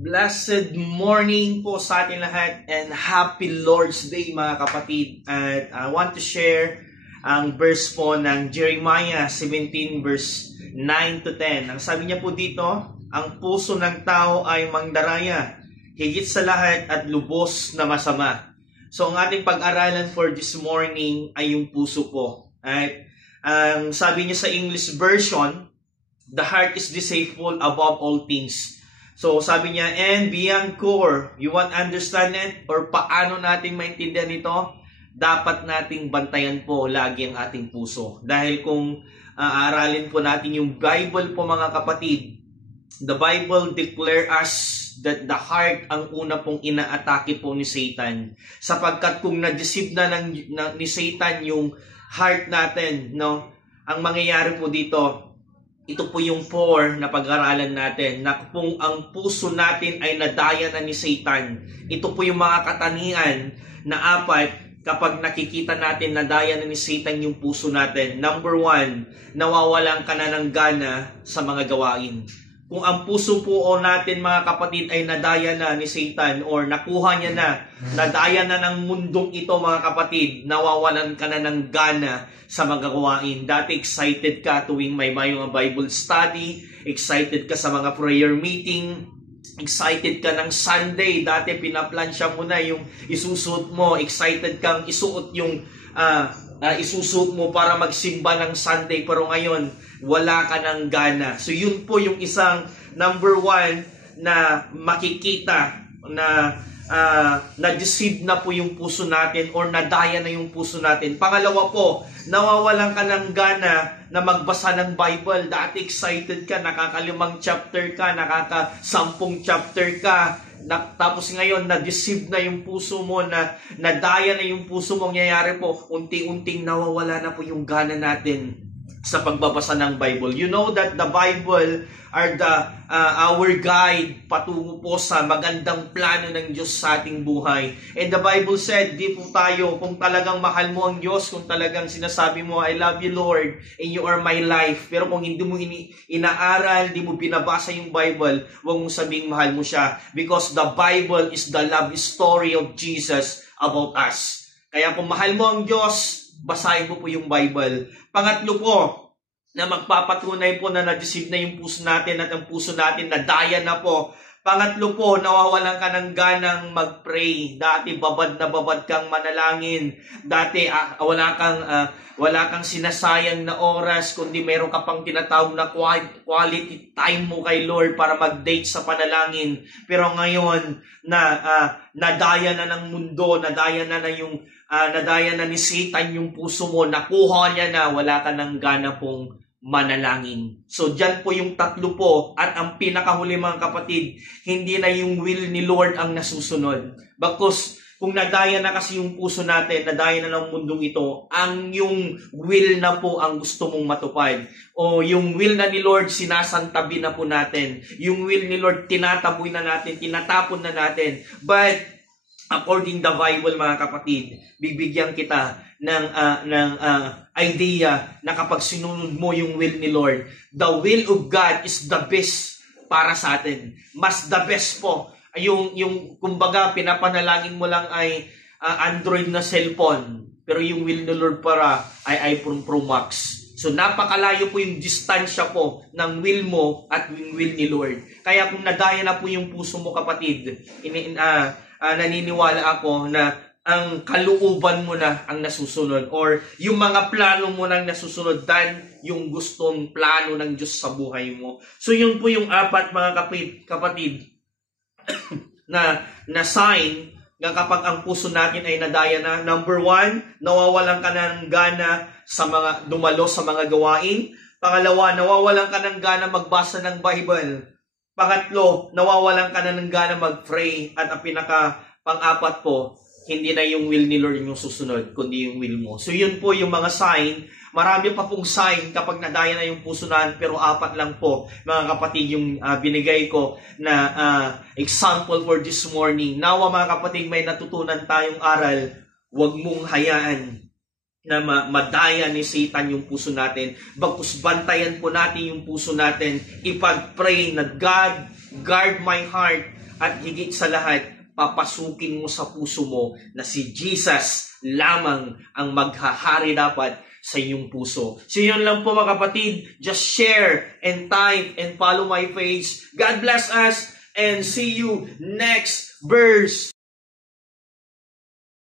Blessed morning po sa ating lahat and happy Lord's Day mga kapatid. At I want to share ang verse po ng Jeremiah 17 verse 9 to 10. Ang sabi niya po dito, ang puso ng tao ay mangdaraya, higit sa lahat at lubos na masama. So ang ating pag-aralan for this morning ay yung puso po. At ang sabi niya sa English version, the heart is deceitful above all things. So sabi niya, and beyond core, you want understand it? Or paano natin maintindihan ito? Dapat nating bantayan po lagi ang ating puso. Dahil kung aaralin po natin yung Bible po mga kapatid, the Bible declare us that the heart ang una pong inaatake po ni Satan. Sapagkat kung na-deceive ni Satan yung heart natin, no? Ang mangyayari po dito, ito po yung 4 na pag-aralan natin, na kung ang puso natin ay nadaya na ni Satan. Ito po yung mga katangian na 4 kapag nakikita natin nadaya na ni Satan yung puso natin. Number 1, nawawalan ka na ng gana sa mga gawain. Kung ang puso po natin mga kapatid ay nadaya na ni Satan or nakuha niya na, nadaya na ng mundong ito mga kapatid, nawawalan ka na ng gana sa mga gawain. Dati excited ka tuwing may mga Bible study, excited ka sa mga prayer meeting, excited ka ng Sunday, dati pinaplansya mo na yung isusuot mo, excited kang isuot yung isusuot mo para magsimba ng Sunday, pero ngayon wala ka ng gana. So yun po yung isang number 1 na makikita na na-deceive na po yung puso natin or nadaya na yung puso natin. Pangalawa po, nawawalan ka ng gana na magbasa ng Bible. Dati excited ka, nakaka5 chapter ka, nakaka10 chapter ka, tapos ngayon na-deceive na yung puso mo, na nadaya na yung puso mo. Nangyayari po, unti-unting nawawala na po yung gana natin sa pagbabasa ng Bible. You know that the Bible are our guide patungo po sa magandang plano ng Diyos sa ating buhay. And the Bible said, di po tayo, kung talagang mahal mo ang Diyos, kung talagang sinasabi mo, I love you Lord, and you are my life. Pero kung hindi mo inaaral, di mo binabasa yung Bible, huwag mong sabing mahal mo siya. Because the Bible is the love story of Jesus about us. Kaya kung mahal mo ang Diyos, basahin mo po yung Bible. Pangatlo po, na magpapatunay po na na-deceive na yung puso natin at ang puso natin nadaya na po. Pangatlo po, nawawalan ka ng ganang mag-pray. Dati babad na babad kang manalangin. Dati wala kang sinasayang na oras, kundi meron ka pang tinatawag na quality time mo kay Lord para mag-date sa panalangin. Pero ngayon, nadaya na ng mundo, nadaya na ni Satan yung puso mo, nakuha niya na, wala ka ng gana pong manalangin. So dyan po yung tatlo po, at ang pinakahuli mga kapatid, hindi na yung will ni Lord ang nasusunod. Bakos kung nadaya na kasi yung puso natin, nadaya na ng mundong ito, ang yung will na po ang gusto mong matupad. O yung will na ni Lord, sinasantabi na po natin. Yung will ni Lord, tinataboy na natin, tinatapon na natin. But according the Bible mga kapatid, bibigyan kita ng idea na kapag sinunod mo yung will ni Lord, the will of God is the best para sa atin. Mas the best po. Yung kumbaga pinapanalangin mo lang ay Android na cellphone, pero yung will ni Lord para ay iPhone Pro Max. So napakalayo po yung distansya po ng will mo at yung will ni Lord. Kaya kung nadaya na po yung puso mo kapatid, naniniwala ako na ang kalooban mo na ang nasusunod, or yung mga plano mo nang nasusunod than yung gustong plano ng Diyos sa buhay mo. So yun po yung 4 mga kapatid na sign na kapag ang puso natin ay nadaya na. Number 1, nawawalan ka ng gana sa mga dumalo sa mga gawain. Pangalawa, nawawalan ka ng gana magbasa ng Bible. Pangatlo, nawawalan ka na ng gana mag-pray. At ang pang-4 po, hindi na yung will ni Lord yung susunod, kundi yung will mo. So yun po yung mga sign. Marami pa pong sign kapag nadaya na yung puso natin, pero 4 lang po mga kapatid yung binigay ko na example for this morning. Nawa mga kapatid, may natutunan tayong aral. Huwag mong hayaan na madaya ni Satan yung puso natin. Bagkus bantayan po natin yung puso natin. Ipag-pray na God, guard my heart At higit sa lahat, papasukin mo sa puso mo na si Jesus lamang ang maghahari dapat sa inyong puso. So yun lang po mga kapatid. Just share and type and follow my page. God bless us and see you next verse.